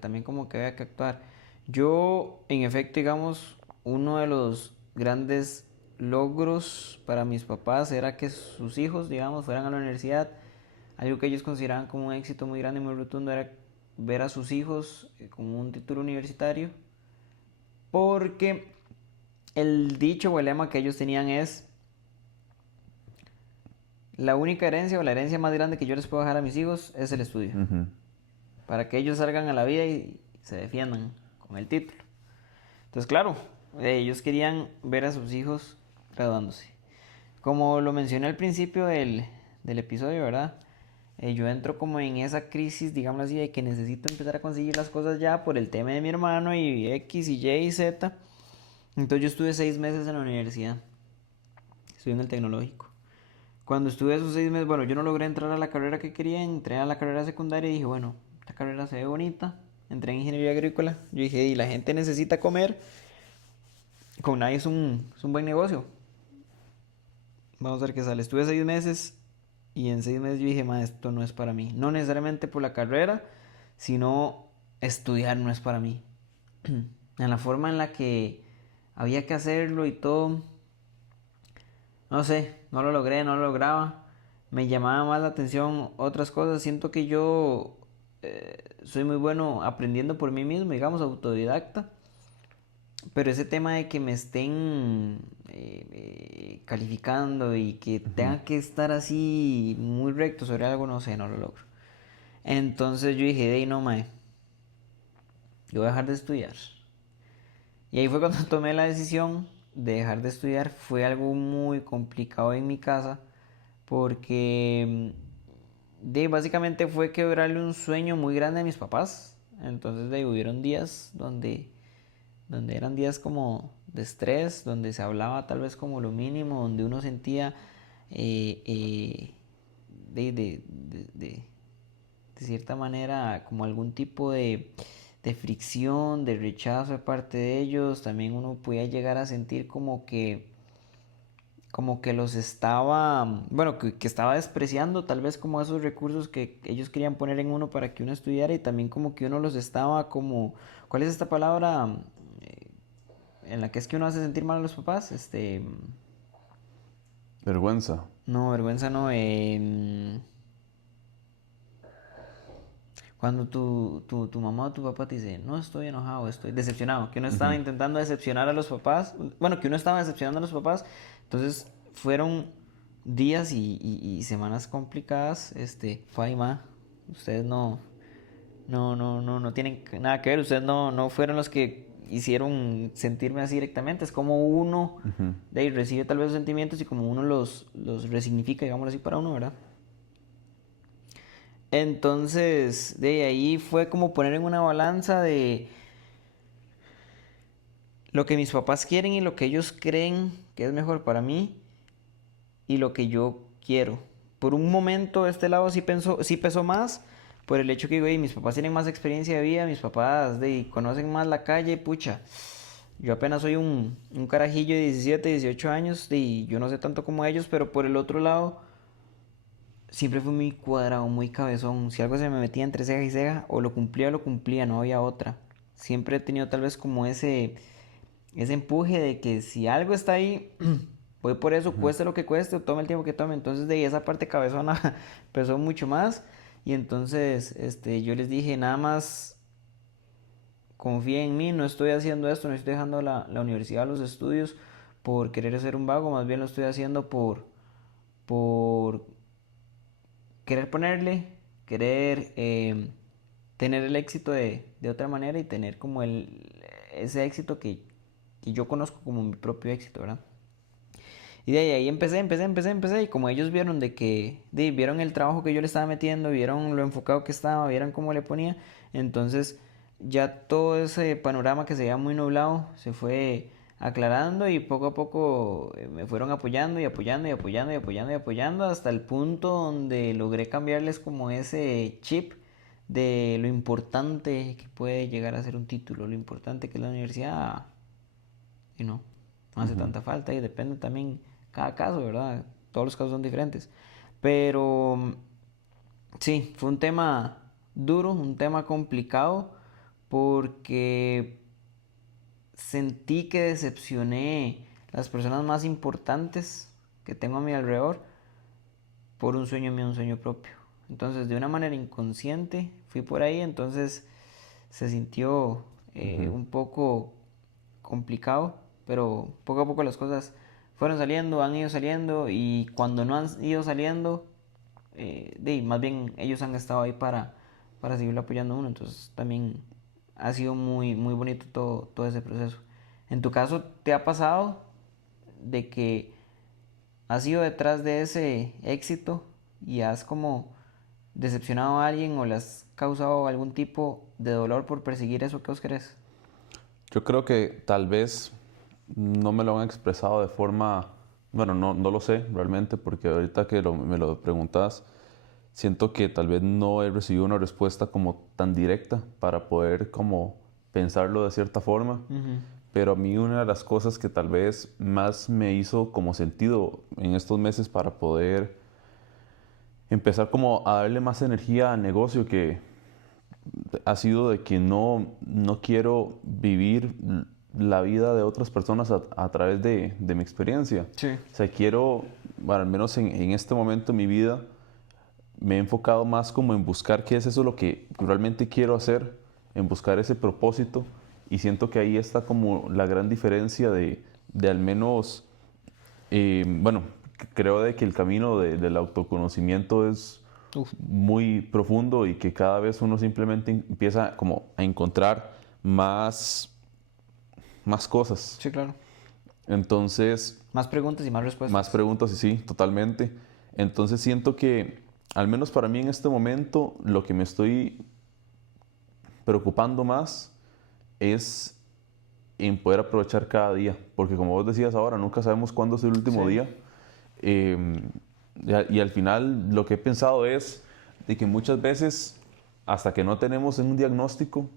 también como que había que actuar. Yo, en efecto, digamos, uno de los grandes logros para mis papás era que sus hijos, digamos, fueran a la universidad. Algo que ellos consideraban como un éxito muy grande y muy rotundo era ver a sus hijos con un título universitario. Porque el dicho o el lema que ellos tenían es: la única herencia o la herencia más grande que yo les puedo dejar a mis hijos es el estudio. Para que ellos salgan a la vida y se defiendan con el título. Entonces, claro, ellos querían ver a sus hijos graduándose. Como lo mencioné al principio del episodio, ¿verdad? Yo entro como en esa crisis, digamos así, de que necesito empezar a conseguir las cosas ya por el tema de mi hermano y X y Y y Z. Entonces yo estuve 6 meses en la universidad. Estuve en el tecnológico. Cuando estuve esos 6 meses, bueno, yo no logré entrar a la carrera que quería, entré a la carrera secundaria y dije, bueno, esta carrera se ve bonita. Entré en ingeniería agrícola. Yo dije, y la gente necesita comer. Con nadie es un buen negocio. Vamos a ver qué sale. Estuve 6 meses y en 6 meses yo dije, esto no es para mí. No necesariamente por la carrera, sino estudiar no es para mí. En la forma en la que había que hacerlo y todo, no sé, no lo logré, no lo lograba. Me llamaba más la atención otras cosas. Siento que yo soy muy bueno aprendiendo por mí mismo, digamos, autodidacta. Pero ese tema de que me estén calificando y que tenga que estar así muy recto sobre algo, no sé, no lo logro. Entonces yo dije, no, mae. y voy a dejar de estudiar. Y ahí fue cuando tomé la decisión de dejar de estudiar. Fue algo muy complicado en mi casa porque básicamente fue quebrarle un sueño muy grande a mis papás. Entonces hubieron días donde eran días como de estrés, donde se hablaba tal vez como lo mínimo, donde uno sentía eh, eh, de, de, de, de- de cierta manera como algún tipo de fricción, de rechazo de parte de ellos. También uno podía llegar a sentir como que los estaba, bueno, que estaba despreciando tal vez como esos recursos que ellos querían poner en uno para que uno estudiara, y también como que uno los estaba como, ¿cuál es esta palabra en la que es que uno hace sentir mal a los papás? Vergüenza. No, vergüenza no, cuando tu mamá o tu papá te dice, no estoy enojado, estoy decepcionado, que uno estaba Ujú. intentando decepcionar a los papás, bueno, que uno estaba decepcionando a los papás. Entonces fueron días y semanas complicadas. Faima, ustedes no tienen nada que ver, ustedes no fueron los que hicieron sentirme así directamente. Es como uno Ujú. de ahí recibe tal vez los sentimientos y como uno los resignifica, digámoslo así, para uno, ¿verdad? Entonces, de ahí fue como poner en una balanza de lo que mis papás quieren y lo que ellos creen que es mejor para mí y lo que yo quiero. Por un momento este lado sí pesó más por el hecho que güey, mis papás tienen más experiencia de vida, mis papás conocen más la calle, pucha. Yo apenas soy un carajillo de 17, 18 años y yo no sé tanto como ellos, pero por el otro lado siempre fui muy cuadrado, muy cabezón. Si algo se me metía entre ceja y ceja, o lo cumplía, no había otra. Siempre he tenido tal vez como ese empuje de que si algo está ahí, voy por eso, Ujú. cueste lo que cueste, o tome el tiempo que tome. Entonces de ahí esa parte cabezona pesó mucho más. Y entonces yo les dije, nada más confía en mí, no estoy haciendo esto, no estoy dejando la universidad, los estudios por querer ser un vago, más bien lo estoy haciendo por querer ponerle, querer tener el éxito de otra manera y tener como ese éxito que yo conozco como mi propio éxito, ¿verdad? Y de ahí empecé, y como ellos vieron vieron el trabajo que yo le estaba metiendo, vieron lo enfocado que estaba, vieron cómo le ponía, entonces ya todo ese panorama que se veía muy nublado se fue aclarando, y poco a poco me fueron apoyando y apoyando y apoyando y apoyando y apoyando hasta el punto donde logré cambiarles como ese chip de lo importante que puede llegar a ser un título, lo importante que es la universidad, y no hace Ujú. tanta falta, y depende también cada caso, ¿verdad? Todos los casos son diferentes. Pero sí, fue un tema duro, un tema complicado, porque sentí que decepcioné las personas más importantes que tengo a mi alrededor por un sueño mío, un sueño propio. Entonces, de una manera inconsciente, fui por ahí, entonces se sintió Ujú. un poco complicado, pero poco a poco las cosas fueron saliendo, han ido saliendo, y cuando no han ido saliendo, más bien ellos han estado ahí para seguirlo apoyando a uno. Entonces también ha sido muy, muy bonito todo ese proceso. En tu caso, ¿te ha pasado de que has ido detrás de ese éxito y has como decepcionado a alguien o le has causado algún tipo de dolor por perseguir eso que vos querés? Yo creo que tal vez no me lo han expresado de forma, bueno, no lo sé realmente, porque ahorita que me lo preguntas, siento que tal vez no he recibido una respuesta como tan directa para poder como pensarlo de cierta forma. Ujú. Pero a mí una de las cosas que tal vez más me hizo como sentido en estos meses para poder empezar como a darle más energía al negocio, que ha sido de que no quiero vivir la vida de otras personas a través de mi experiencia. Sí. O sea, quiero, bueno, al menos en este momento de mi vida, me he enfocado más como en buscar qué es eso lo que realmente quiero hacer, en buscar ese propósito, y siento que ahí está como la gran diferencia de al menos, bueno, creo de que el camino del autoconocimiento es Uf. muy profundo y que cada vez uno simplemente empieza como a encontrar más, más cosas. Sí, claro. Entonces, Más preguntas y más respuestas. más preguntas y sí, totalmente. Entonces siento que, al menos para mí en este momento, lo que me estoy preocupando más es en poder aprovechar cada día, porque como vos decías ahora, nunca sabemos cuándo es el último Sí. día. Eh, y al final lo que he pensado es de que muchas veces, hasta que no tenemos un diagnóstico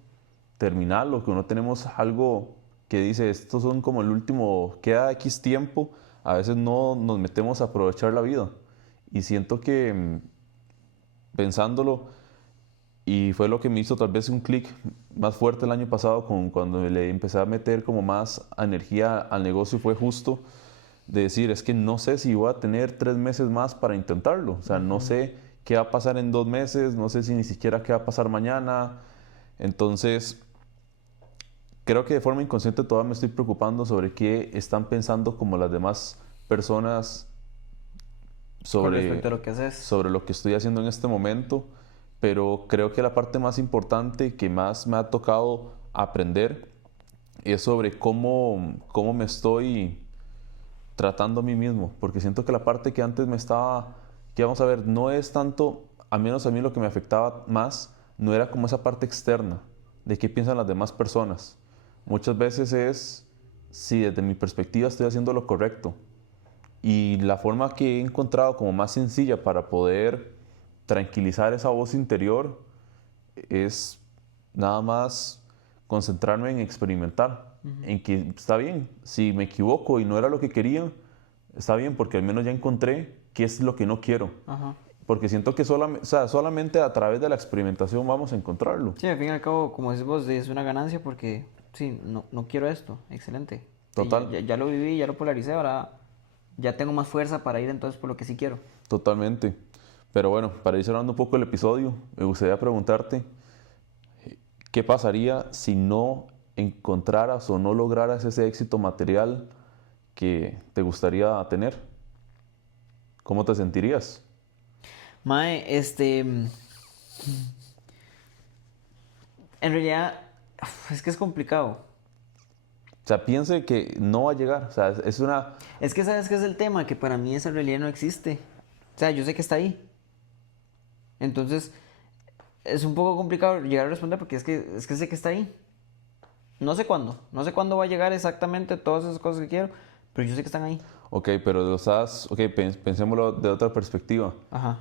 terminal o que no tenemos algo que dice, estos son como el último, queda X tiempo, a veces no nos metemos a aprovechar la vida. Y siento que pensándolo, y fue lo que me hizo tal vez un clic más fuerte el año pasado cuando le empecé a meter como más energía al negocio, fue justo de decir, es que no sé si voy a tener 3 meses más para intentarlo. O sea, no sé qué va a pasar en 2 meses, no sé si ni siquiera qué va a pasar mañana. Entonces, creo que de forma inconsciente todavía me estoy preocupando sobre qué están pensando como las demás personas Con respecto a sobre, lo que haces. sobre lo que estoy haciendo en este momento, pero creo que la parte más importante que más me ha tocado aprender es sobre cómo me estoy tratando a mí mismo, porque siento que la parte que antes me estaba, que vamos a ver, no es tanto, al menos a mí lo que me afectaba más, no era como esa parte externa, de qué piensan las demás personas. Muchas veces es si desde mi perspectiva estoy haciendo lo correcto. Y la forma que he encontrado como más sencilla para poder tranquilizar esa voz interior es nada más concentrarme en experimentar, en que está bien, si me equivoco y no era lo que quería, está bien porque al menos ya encontré qué es lo que no quiero. Ajá. Porque siento que solamente, o sea, solamente a través de la experimentación vamos a encontrarlo. Sí, al fin y al cabo, como decís vos, es una ganancia porque, sí, no quiero esto. Excelente. Sí, Total, ya lo viví, ya lo polaricé, ahora ya tengo más fuerza para ir entonces por lo que sí quiero. totalmente. Pero bueno, para ir cerrando un poco el episodio, me gustaría preguntarte, ¿qué pasaría si no encontraras o no lograras ese éxito material que te gustaría tener? ¿Cómo te sentirías? Mae, en realidad, es que es complicado. O sea, piense que no va a llegar. O sea, es una... Es que sabes qué es el tema, que para mí esa realidad no existe. O sea, yo sé que está ahí. Entonces, es un poco complicado llegar a responder porque es que sé que está ahí. No sé cuándo va a llegar exactamente todas esas cosas que quiero, pero yo sé que están ahí. Ok, pero lo estás... Ok, pensémoslo de otra perspectiva. Ajá.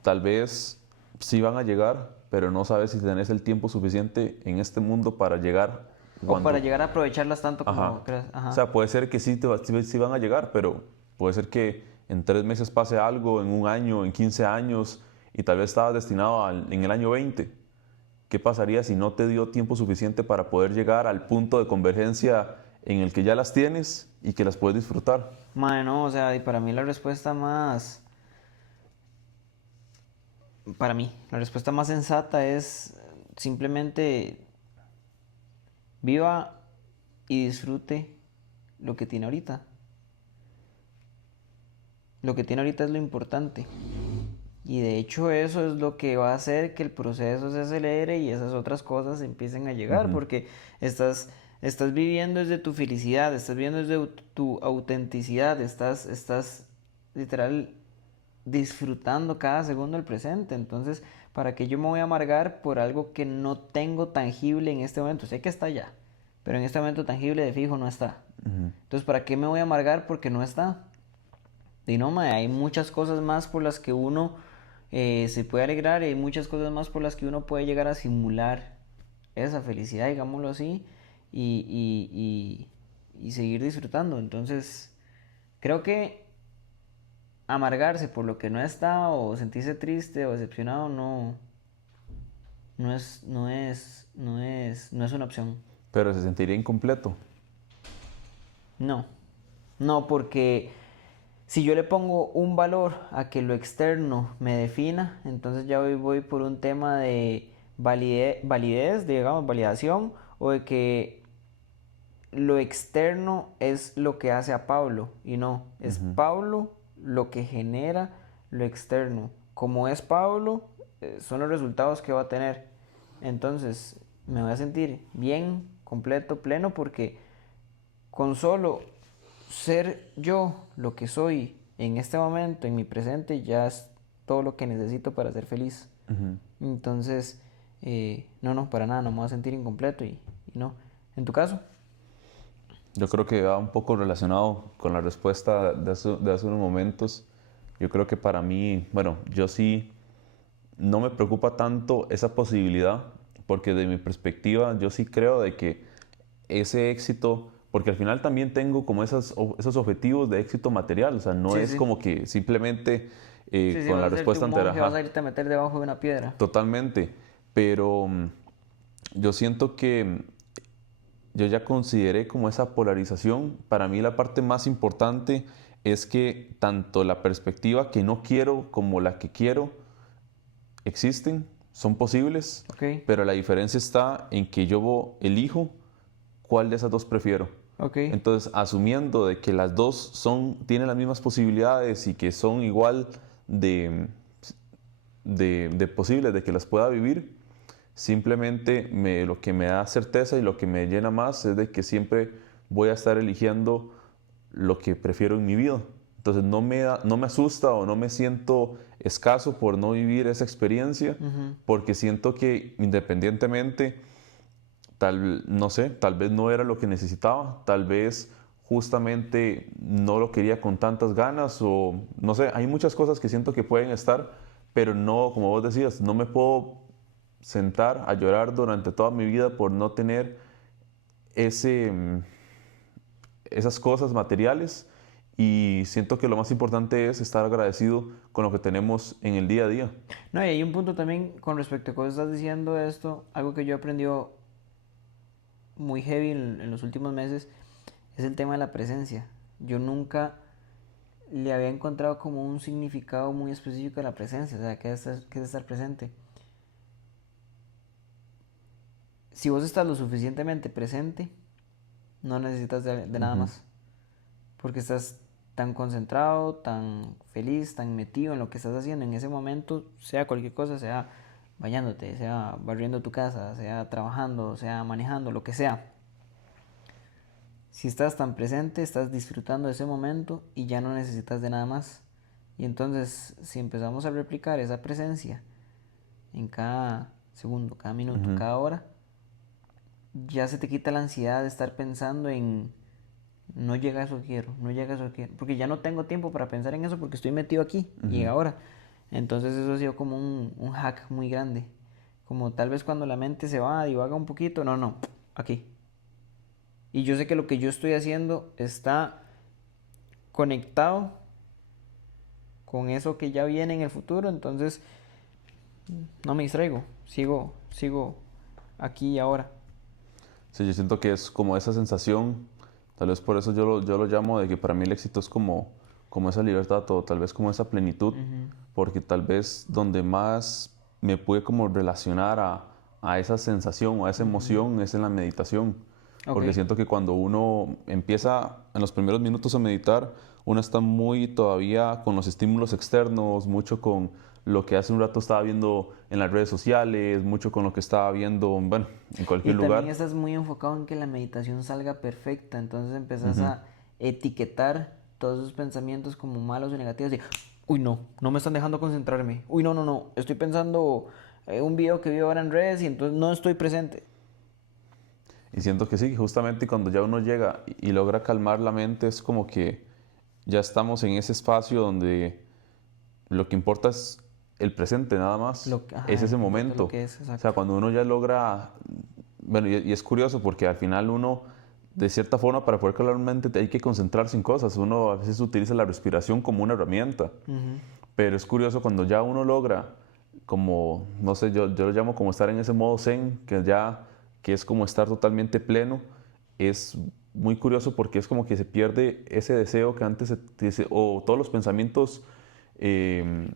Tal vez sí van a llegar, pero no sabes si tenés el tiempo suficiente en este mundo para llegar O para cuando... llegar a aprovecharlas tanto Ajá. como creas. O Ajá. sea, puede ser que sí, sí van a llegar, pero puede ser que en 3 meses pase algo, en un año, en 15 años, y tal vez estabas destinado en el año 20. ¿Qué pasaría si no te dio tiempo suficiente para poder llegar al punto de convergencia en el que ya las tienes y que las puedes disfrutar? Mae, no, o sea, y para mí la respuesta más. Para mí, la respuesta más sensata es simplemente viva y disfrute lo que tiene ahorita. Lo que tiene ahorita es lo importante. Y de hecho eso es lo que va a hacer que el proceso se acelere y esas otras cosas empiecen a llegar, Ujú. porque estás viviendo desde tu felicidad, estás viviendo desde tu autenticidad, estás literal disfrutando cada segundo del presente. Entonces, ¿para qué yo me voy a amargar por algo que no tengo tangible en este momento? Sé que está allá, pero en este momento tangible de fijo no está. Entonces, ¿para qué me voy a amargar porque no está? Y no, mae, hay muchas cosas más por las que uno se puede alegrar y hay muchas cosas más por las que uno puede llegar a simular esa felicidad, digámoslo así, y seguir disfrutando. Entonces, creo que amargarse por lo que no está o sentirse triste o decepcionado no es una opción. Pero se sentiría incompleto. No, no, porque si yo le pongo un valor a que lo externo me defina, entonces ya voy por un tema de validez, digamos, validación, o de que lo externo es lo que hace a Pablo, y no, es Pablo lo que genera lo externo. Como es Pablo, son los resultados que va a tener. Entonces, me voy a sentir bien, completo, pleno, porque con solo ser yo lo que soy en este momento, en mi presente, ya es todo lo que necesito para ser feliz. Ujú. Entonces, no, para nada, no me voy a sentir incompleto y no. En tu caso, Yo creo que va un poco relacionado con la respuesta de hace unos momentos. Yo creo que para mí, bueno, yo sí no me preocupa tanto esa posibilidad, porque de mi perspectiva yo sí creo de que ese éxito, porque al final también tengo como esos objetivos de éxito material, o sea, no sí, es sí. como que simplemente Sí, sí, con vas la a hacerte respuesta un anterior, monje, vas a ajá, irte a meter debajo de una piedra. totalmente, pero yo siento que yo ya consideré como esa polarización. Para mí la parte más importante es que tanto la perspectiva que no quiero como la que quiero existen, son posibles, Ok, pero la diferencia está en que yo elijo cuál de esas dos prefiero. ok. Entonces, asumiendo de que las dos tienen las mismas posibilidades y que son igual de, de posibles de que las pueda vivir, simplemente lo que me da certeza y lo que me llena más es de que siempre voy a estar eligiendo lo que prefiero en mi vida. Entonces no me asusta o no me siento escaso por no vivir esa experiencia, Ujú. porque siento que independientemente, no sé, tal vez no era lo que necesitaba, tal vez justamente no lo quería con tantas ganas o no sé, hay muchas cosas que siento que pueden estar, pero no, como vos decías, no me puedo sentar a llorar durante toda mi vida por no tener ese, esas cosas materiales, y siento que lo más importante es estar agradecido con lo que tenemos en el día a día. No, y hay un punto también con respecto a cómo estás diciendo esto, algo que yo he aprendido muy heavy en los últimos meses, es el tema de la presencia. Yo nunca le había encontrado como un significado muy específico a la presencia, o sea, qué es estar presente. Si vos estás lo suficientemente presente, no necesitas de nada Ujú. más, porque estás tan concentrado, tan feliz, tan metido en lo que estás haciendo en ese momento, sea cualquier cosa, sea bañándote, sea barriendo tu casa, sea trabajando, sea manejando, lo que sea. Si estás tan presente, estás disfrutando de ese momento y ya no necesitas de nada más. Y entonces, si empezamos a replicar esa presencia en cada segundo, cada minuto, Ujú. cada hora, ya se te quita la ansiedad de estar pensando en no llega a eso que quiero, no llega a eso que quiero, porque ya no tengo tiempo para pensar en eso porque estoy metido aquí y Ujú. ahora. Entonces eso ha sido como un hack muy grande. Como tal vez cuando la mente se va, divaga un poquito, no, aquí. Y yo sé que lo que yo estoy haciendo está conectado con eso que ya viene en el futuro, entonces no me distraigo, sigo aquí y ahora. Sí, yo siento que es como esa sensación, tal vez por eso yo lo llamo de que para mí el éxito es como esa libertad o tal vez como esa plenitud, Ujú. porque tal vez donde más me pude como relacionar a esa sensación o a esa emoción es en la meditación, Ok. porque siento que cuando uno empieza en los primeros minutos a meditar, uno está muy todavía con los estímulos externos, mucho con lo que hace un rato estaba viendo en las redes sociales, mucho con lo que estaba viendo, bueno, en Y cualquier también lugar. estás muy enfocado en que la meditación salga perfecta, entonces empezás Ujú. a etiquetar todos esos pensamientos como malos o negativos y, uy, no me están dejando concentrarme, uy, no, estoy pensando un video que vi ahora en redes y entonces no estoy presente. Y siento que sí, justamente cuando ya uno llega y logra calmar la mente, es como que ya estamos en ese espacio donde lo que importa es el presente nada más, es Ajá, ese no importa lo momento. que es, O sea, exacto. cuando uno ya logra, bueno, y es curioso porque al final uno, de cierta forma, para poder calmar la mente hay que concentrarse en cosas. Uno a veces utiliza la respiración como una herramienta, Ujú. pero es curioso cuando ya uno logra, como, no sé, yo lo llamo como estar en ese modo zen, que es como estar totalmente pleno, es muy curioso porque es como que se pierde ese deseo que antes, o todos los pensamientos eh,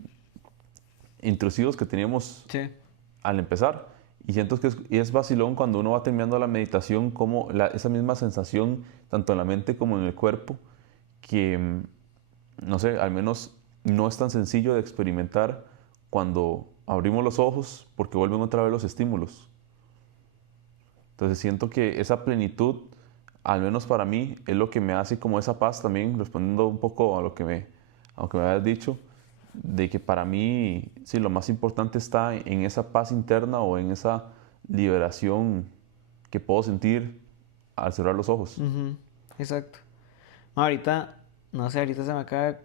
intrusivos que teníamos Sí. al empezar. Y siento que y es vacilón cuando uno va terminando la meditación, como esa misma sensación, tanto en la mente como en el cuerpo, que, no sé, al menos no es tan sencillo de experimentar cuando abrimos los ojos porque vuelven otra vez los estímulos. Entonces siento que esa plenitud, al menos para mí, es lo que me hace como esa paz también, respondiendo un poco a lo que me habías dicho, de que para mí, sí, lo más importante está en esa paz interna o en esa liberación que puedo sentir al cerrar los ojos. Ujú, exacto. No, ahorita, no sé, ahorita se me acaba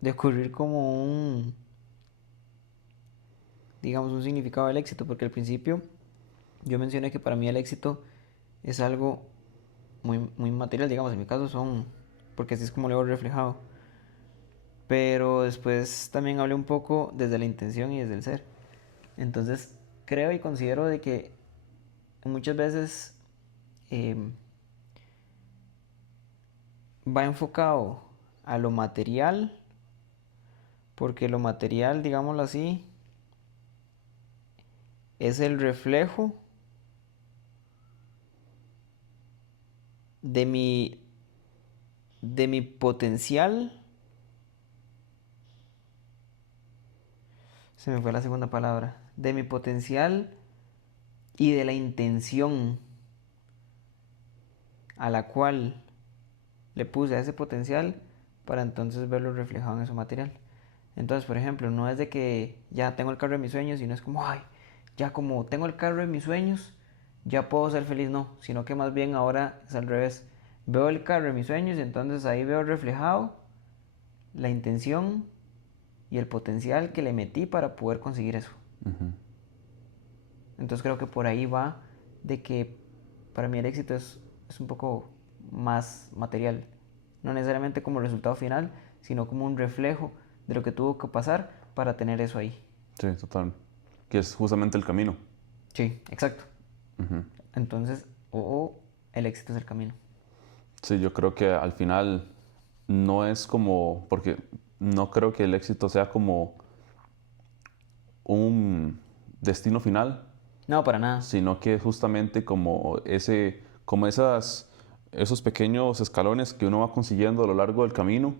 de ocurrir como digamos, un significado del éxito, porque al principio yo mencioné que para mí el éxito es algo muy material, digamos, en mi caso son, porque así es como lo veo reflejado. Pero después también hablé un poco desde la intención y desde el ser. Entonces, creo y considero de que muchas veces eh, va enfocado a lo material, porque lo material, digámoslo así, es el reflejo de mi potencial. Se me fue la segunda palabra. De mi potencial y de la intención a la cual le puse a ese potencial para entonces verlo reflejado en ese material. Entonces, por ejemplo, no es de que ya tengo el carro de mis sueños y no es como, ay, ya como tengo el carro de mis sueños, ya puedo ser feliz, no, sino que más bien ahora es al revés. Veo el carro de mis sueños y entonces ahí veo reflejado la intención y el potencial que le metí para poder conseguir eso. Ujú. Entonces creo que por ahí va de que para mí el éxito es un poco más material. No necesariamente como resultado final, sino como un reflejo de lo que tuvo que pasar para tener eso ahí. Sí, total. Que es justamente el camino. Sí, exacto. Ujú. Entonces, el éxito es el camino. Sí, yo creo que al final no es como, porque no creo que el éxito sea como un destino final, No, para nada. sino que es justamente como esos pequeños escalones que uno va consiguiendo a lo largo del camino.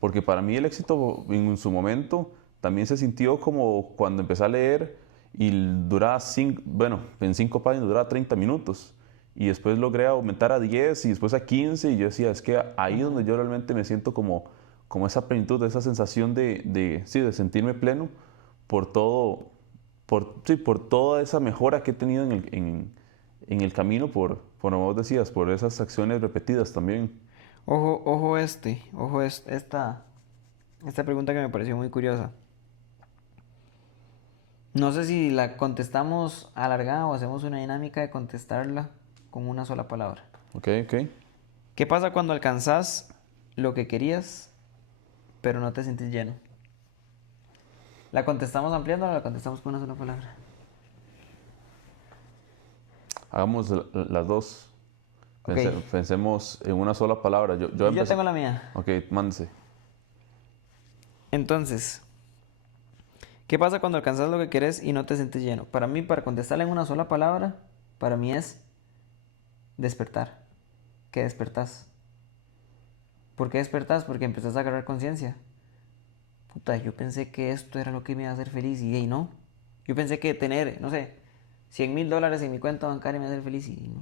Porque para mí el éxito en su momento también se sintió como cuando empecé a leer y duraba en 5 páginas duraba 30 minutos. Y después logré aumentar a 10 y después a 15 y yo decía, es que ahí es donde yo realmente me siento como esa plenitud, esa sensación sí, de sentirme pleno por todo, sí, por toda esa mejora que he tenido en el camino, como vos decías, por esas acciones repetidas también. Ojo esta pregunta que me pareció muy curiosa. No sé si la contestamos alargada o hacemos una dinámica de contestarla con una sola palabra. Ok, ok. ¿Qué pasa cuando alcanzas lo que querías, pero no te sientes lleno? ¿La contestamos ampliando o la contestamos con una sola palabra? Hagamos las dos. Ok, Pensemos en una sola palabra. Yo yo ya empecé. tengo la mía. Ok, mándese. Entonces, ¿qué pasa cuando alcanzas lo que querés y no te sientes lleno? Para mí, para contestarla en una sola palabra, para mí es despertar. ¿Qué despertás? ¿Por qué despertás? Porque empezás a agarrar conciencia. Puta, yo pensé que esto era lo que me iba a hacer feliz y no. Yo pensé que tener, no sé, $100,000 en mi cuenta bancaria me iba a hacer feliz y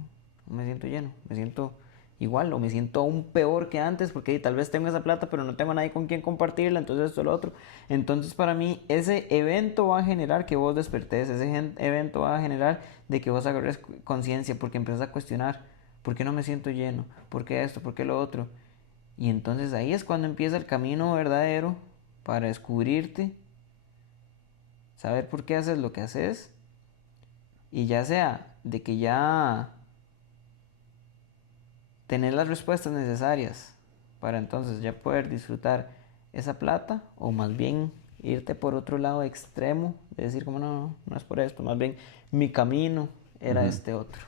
no me siento lleno. Me siento igual o me siento aún peor que antes porque tal vez tengo esa plata pero no tengo a nadie con quien compartirla, entonces esto lo otro. Entonces para mí ese evento va a generar que vos despertés, ese evento va a generar de que vos agarres conciencia porque empiezas a cuestionar, ¿por qué no me siento lleno? ¿Por qué esto? ¿Por qué lo otro? Y entonces ahí es cuando empieza el camino verdadero para descubrirte, saber por qué haces lo que haces y ya sea de que ya tener las respuestas necesarias para entonces ya poder disfrutar esa plata o más bien irte por otro lado extremo de decir como no es por esto, más bien mi camino era Ujú. este otro.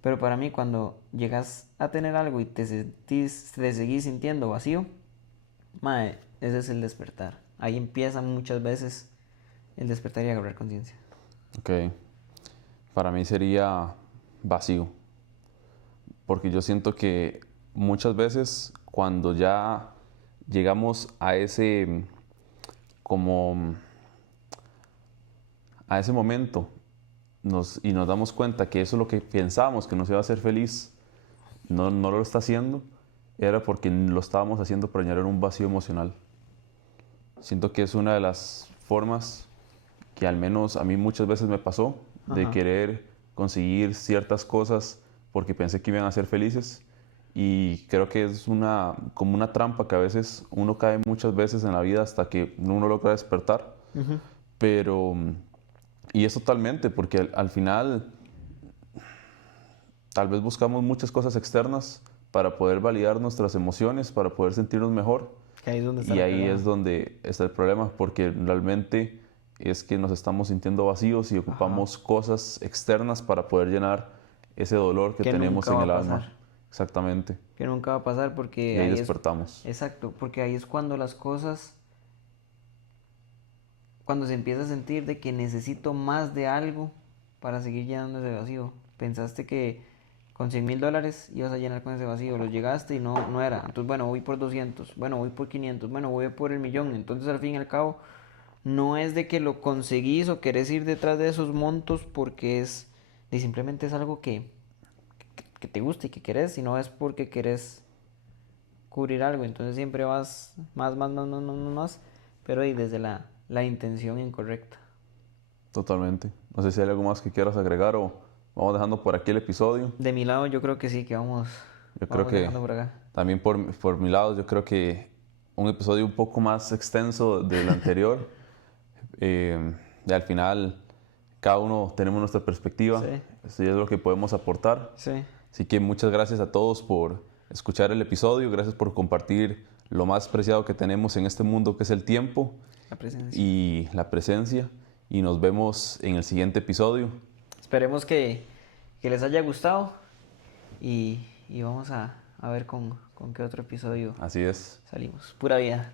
Pero para mí cuando llegas a tener algo y te seguís sintiendo vacío, mae, ese es el despertar. Ahí empieza muchas veces el despertar y agarrar conciencia. Ok. Para mí sería vacío. Porque yo siento que muchas veces cuando ya llegamos como a ese momento y nos damos cuenta que eso es lo que pensábamos que nos iba a hacer feliz, no lo está haciendo, era porque lo estábamos haciendo para llenar un vacío emocional. Siento que es una de las formas que al menos a mí muchas veces me pasó, de Ajá. querer conseguir ciertas cosas porque pensé que iban a ser felices. Y creo que es como una trampa que a veces uno cae muchas veces en la vida hasta que uno logra despertar. Ujú. Pero, y es totalmente, porque al final tal vez buscamos muchas cosas externas para poder validar nuestras emociones, para poder sentirnos mejor. Que ahí es donde está Y el ahí problema. es donde está el problema, porque realmente es que nos estamos sintiendo vacíos y Ajá. ocupamos cosas externas para poder llenar ese dolor que Que tenemos nunca en va el a alma. pasar. Exactamente. Que nunca va a pasar Y porque ahí ahí es... despertamos. Exacto, porque ahí es cuando las cosas... Cuando se empieza a sentir de que necesito más de algo para seguir llenando ese vacío. Pensaste que con $100,000 ibas a llenar con ese vacío, lo llegaste y no era. Entonces, bueno, voy por 200, bueno, voy por 500, bueno, voy por el millón. Entonces, al fin y al cabo, no es de que lo conseguís o querés ir detrás de esos montos porque es, y simplemente es algo que te gusta y que querés, sino es porque querés cubrir algo. Entonces, siempre vas más, pero y desde la intención incorrecta. Totalmente. No sé si hay algo más que quieras agregar o vamos dejando por aquí el episodio. De mi lado, yo creo que sí, que Yo creo vamos que dejando por acá. también por mi lado, yo creo que un episodio un poco más extenso del anterior. Y al final, cada uno tenemos nuestra perspectiva. Sí, Eso es lo que podemos aportar. sí, Así que muchas gracias a todos por escuchar el episodio. Gracias por compartir lo más preciado que tenemos en este mundo, que es el tiempo la presencia. y la presencia. Y nos vemos en el siguiente episodio. Esperemos que les haya gustado y vamos a ver con qué otro episodio Así es. salimos. Pura vida.